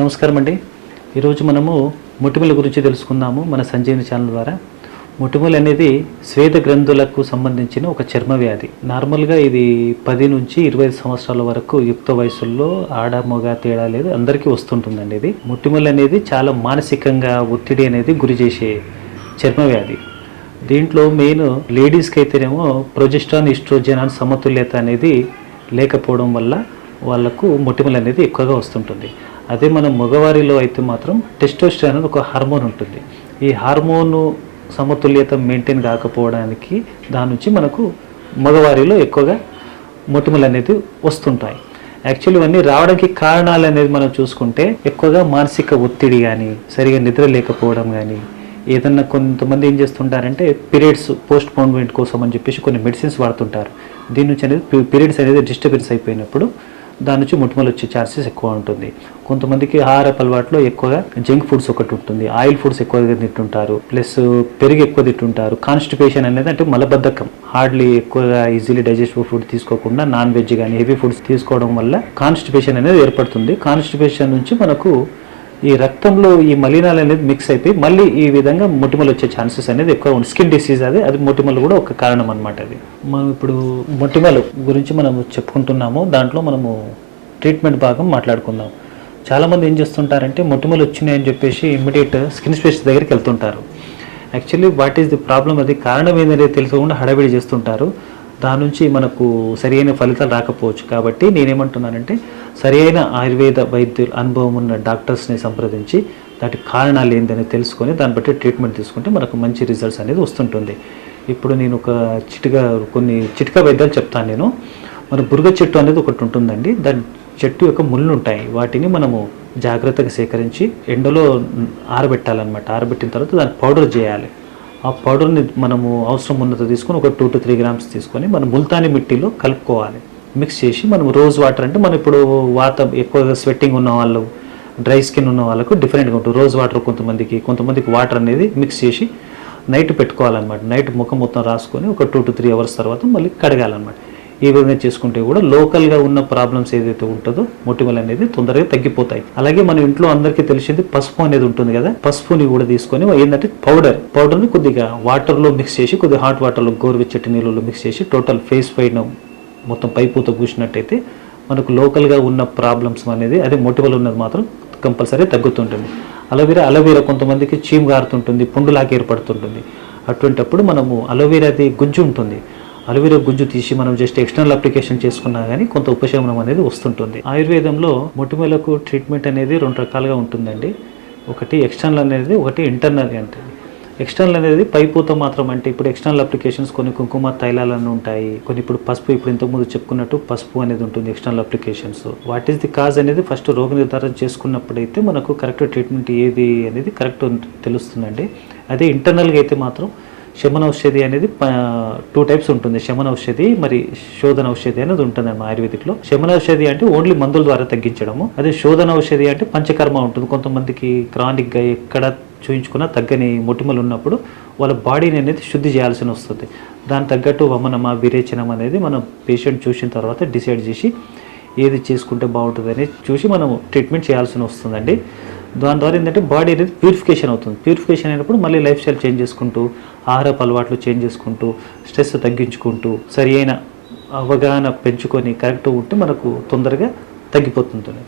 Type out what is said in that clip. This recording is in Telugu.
నమస్కారం అండి. ఈరోజు మనము మొటిమల గురించి తెలుసుకుందాము మన సంజీవని ఛానల్ ద్వారా. మొటిమలు అనేది స్వేద గ్రంథులకు సంబంధించిన ఒక చర్మ వ్యాధి. నార్మల్గా ఇది 10 నుంచి 25 సంవత్సరాల వరకు యుక్త వయసుల్లో ఆడ మగ తేడా లేదు, అందరికీ వస్తుంటుందండి. ఇది మొటిమలు అనేది చాలా మానసికంగా ఒత్తిడి అనేది గురి చేసే చర్మ వ్యాధి. దీంట్లో మెయిన్ లేడీస్కి అయితేనేమో ప్రొజెస్ట్రాన్ ఈస్ట్రోజన్ అని సమతుల్యత అనేది లేకపోవడం వల్ల వాళ్ళకు మొటిమలు అనేది ఎక్కువగా వస్తుంటుంది. అదే మన మగవారిలో అయితే మాత్రం టెస్టోస్టెరాన్ అనేది ఒక హార్మోన్ ఉంటుంది. ఈ హార్మోను సమతుల్యత మెయింటైన్ కాకపోవడానికి దాని నుంచి మనకు మగవారిలో ఎక్కువగా మొటిమలు అనేది వస్తుంటాయి. యాక్చువల్లీ ఇవన్నీ రావడానికి కారణాలు అనేది మనం చూసుకుంటే ఎక్కువగా మానసిక ఒత్తిడి కానీ, సరిగా నిద్ర లేకపోవడం కానీ, ఏదన్నా కొంతమంది ఏం చేస్తుంటారంటే పీరియడ్స్ పోస్ట్ పోన్మెంట్ కోసం అని చెప్పేసి కొన్ని మెడిసిన్స్ వాడుతుంటారు. దీని నుంచి అనేది పీరియడ్స్ అనేది డిస్టర్బెన్స్ అయిపోయినప్పుడు దాని నుంచి మొటిమలు వచ్చే ఛాన్సెస్ ఎక్కువ ఉంటుంది. కొంతమందికి ఆహారపు అలవాట్లో ఎక్కువగా జంక్ ఫుడ్స్ ఒకటి ఉంటుంది, ఆయిల్ ఫుడ్స్ ఎక్కువగా తింటుంటారు, ప్లస్ పెరుగు ఎక్కువ తింటుంటారు. కాన్స్టిపేషన్ అనేది అంటే మలబద్ధకం, హార్డ్లీ ఎక్కువగా ఈజీలీ డైజెస్టివ్ ఫుడ్ తీసుకోకుండా నాన్ వెజ్ కానీ హెవీ ఫుడ్స్ తీసుకోవడం వల్ల కాన్స్టిపేషన్ అనేది ఏర్పడుతుంది. కాన్స్టిపేషన్ నుంచి మనకు ఈ రక్తంలో ఈ మలినాలు అనేది మిక్స్ అయిపోయి మళ్ళీ ఈ విధంగా మొటిమలు వచ్చే ఛాన్సెస్ అనేది ఎక్కువ ఉంది. స్కిన్ డిసీజ్ అది మొటిమలు కూడా ఒక కారణం అనమాట. అది మనం ఇప్పుడు మొటిమలు గురించి మనము చెప్పుకుంటున్నాము, దాంట్లో మనము ట్రీట్మెంట్ భాగం మాట్లాడుకుందాం. చాలామంది ఏం చేస్తుంటారంటే మొటిమలు వచ్చినాయని చెప్పేసి ఇమ్మీడియట్ స్కిన్ స్పెషలిస్ట్ దగ్గరికి వెళ్తుంటారు. Actually what is the problem, అది కారణం ఏంటనేది తెలుసుకోకుండా హడావిడి చేస్తుంటారు. దాని నుంచి మనకు సరైన ఫలితాలు రాకపోవచ్చు. కాబట్టి నేనేమంటున్నానంటే సరైన ఆయుర్వేద వైద్యులు అనుభవం ఉన్న డాక్టర్స్ని సంప్రదించి దాటి కారణాలు ఏందని తెలుసుకొని దాన్ని బట్టి ట్రీట్మెంట్ తీసుకుంటే మనకు మంచి రిజల్ట్స్ అనేది వస్తుంటుంది. ఇప్పుడు నేను కొన్ని చిట్కా వైద్యాలు చెప్తాను నేను. మన బురగ చెట్టు అనేది ఒకటి ఉంటుందండి. దాని చెట్టు యొక్క ముళ్ళు ఉంటాయి, వాటిని మనము జాగ్రత్తగా సేకరించి ఎండలో ఆరబెట్టాలన్నమాట. ఆరబెట్టిన తర్వాత దాన్ని పౌడర్ చేయాలి. ఆ పౌడర్ని మనము అవసరం ఉన్నంత తీసుకొని ఒక 2 to 3 grams తీసుకొని మనం ముల్తాని మిట్టిలో కలుపుకోవాలి. మిక్స్ చేసి మనం రోజ్ వాటర్, అంటే మనం ఇప్పుడు ఎక్కువగా స్వెట్టింగ్ ఉన్న వాళ్ళు, డ్రై స్కిన్ ఉన్న వాళ్ళకు డిఫరెంట్గా ఉంటుంది. రోజ్ వాటర్ కొంతమందికి వాటర్ అనేది మిక్స్ చేసి నైట్ పెట్టుకోవాలన్నమాట. నైట్ ముఖం మొత్తం రాసుకొని ఒక 2 to 3 hours తర్వాత మళ్ళీ కడగాలన్నమాట. ఈ విధంగా చేసుకుంటే కూడా లోకల్గా ఉన్న ప్రాబ్లమ్స్ ఏదైతే ఉంటుందో మొటిమలు అనేది తొందరగా తగ్గిపోతాయి. అలాగే మన ఇంట్లో అందరికీ తెలిసింది పసుపు అనేది ఉంటుంది కదా, పసుపుని కూడా తీసుకొని ఏంటంటే పౌడర్ని కొద్దిగా వాటర్లో మిక్స్ చేసి, కొద్దిగా హాట్ వాటర్లో గోరువెచ్చటి నీళ్ళలో మిక్స్ చేసి టోటల్ ఫేస్ పైన మొత్తం పైపూత పూసినట్టయితే మనకు లోకల్గా ఉన్న ప్రాబ్లమ్స్ అనేది, అదే మొటిమలు ఉన్నది మాత్రం కంపల్సరీ తగ్గుతుంటుంది. అలోవెరా కొంతమందికి చీము గారుతుంటుంది, పుండులాగా ఏర్పడుతుంటుంది. అటువంటప్పుడు మనము అలోవెరాది గుజ్జు ఉంటుంది, అలోవెరా గుజ్జు తీసి మనం జస్ట్ ఎక్స్టర్నల్ అప్లికేషన్ చేసుకున్నా కానీ కొంత ఉపశమనం అనేది వస్తుంటుంది. ఆయుర్వేదంలో మొటిమలకు ట్రీట్మెంట్ అనేది 2 రకాలుగా ఉంటుందండి. ఒకటి ఎక్స్టర్నల్ అనేది, ఒకటి ఇంటర్నల్ అంటే. ఎక్స్టర్నల్ అనేది పైపూత మాత్రం, అంటే ఇప్పుడు ఎక్స్టర్నల్ అప్లికేషన్స్ కొన్ని కుంకుమ తైలాలను ఉంటాయి, కొన్ని ఇప్పుడు పసుపు, ఇప్పుడు ఇంతకుముందు చెప్పుకున్నట్టు పసుపు అనేది ఉంటుంది external applications. What is the cause అనేది ఫస్ట్ రోగ నిర్ధారణ చేసుకున్నప్పుడైతే మనకు కరెక్ట్ ట్రీట్మెంట్ ఏది అనేది కరెక్ట్ తెలుస్తుందండి. అదే ఇంటర్నల్గా అయితే మాత్రం శమన ఔషధి అనేది 2 types ఉంటుంది. శమన ఔషధి మరి శోధన ఔషధి అనేది ఉంటుంది అన్నమాట ఆయుర్వేదిక్లో. శమన ఔషధి అంటే ఓన్లీ మందుల ద్వారా తగ్గించడము, అదే శోధన ఔషధి అంటే పంచకర్మ ఉంటుంది. కొంతమందికి క్రానిక్గా ఎక్కడ చూయించుకున్నా తగ్గని మొటిమలు ఉన్నప్పుడు వాళ్ళ బాడీని అనేది శుద్ధి చేయాల్సి వస్తుంది. దానికి తగ్గట్టు వమనమా విరేచనం అనేది మనం పేషెంట్ చూసిన తర్వాత డిసైడ్ చేసి ఏది చేసుకుంటే బాగుంటుంది అనేది చూసి మనం ట్రీట్మెంట్ చేయాల్సి వస్తుందండి. దాని ద్వారా ఏంటంటే బాడీ అనేది ప్యూరిఫికేషన్ అవుతుంది. ప్యూరిఫికేషన్ అయినప్పుడు మళ్ళీ లైఫ్ స్టైల్ చేంజ్ చేసుకుంటూ, ఆహారపు అలవాట్లు చేంజ్ చేసుకుంటూ, స్ట్రెస్ తగ్గించుకుంటూ, సరి అయిన అవగాహన పెంచుకొని కరెక్ట్ ఉంటే మనకు తొందరగా తగ్గిపోతుంటుంది.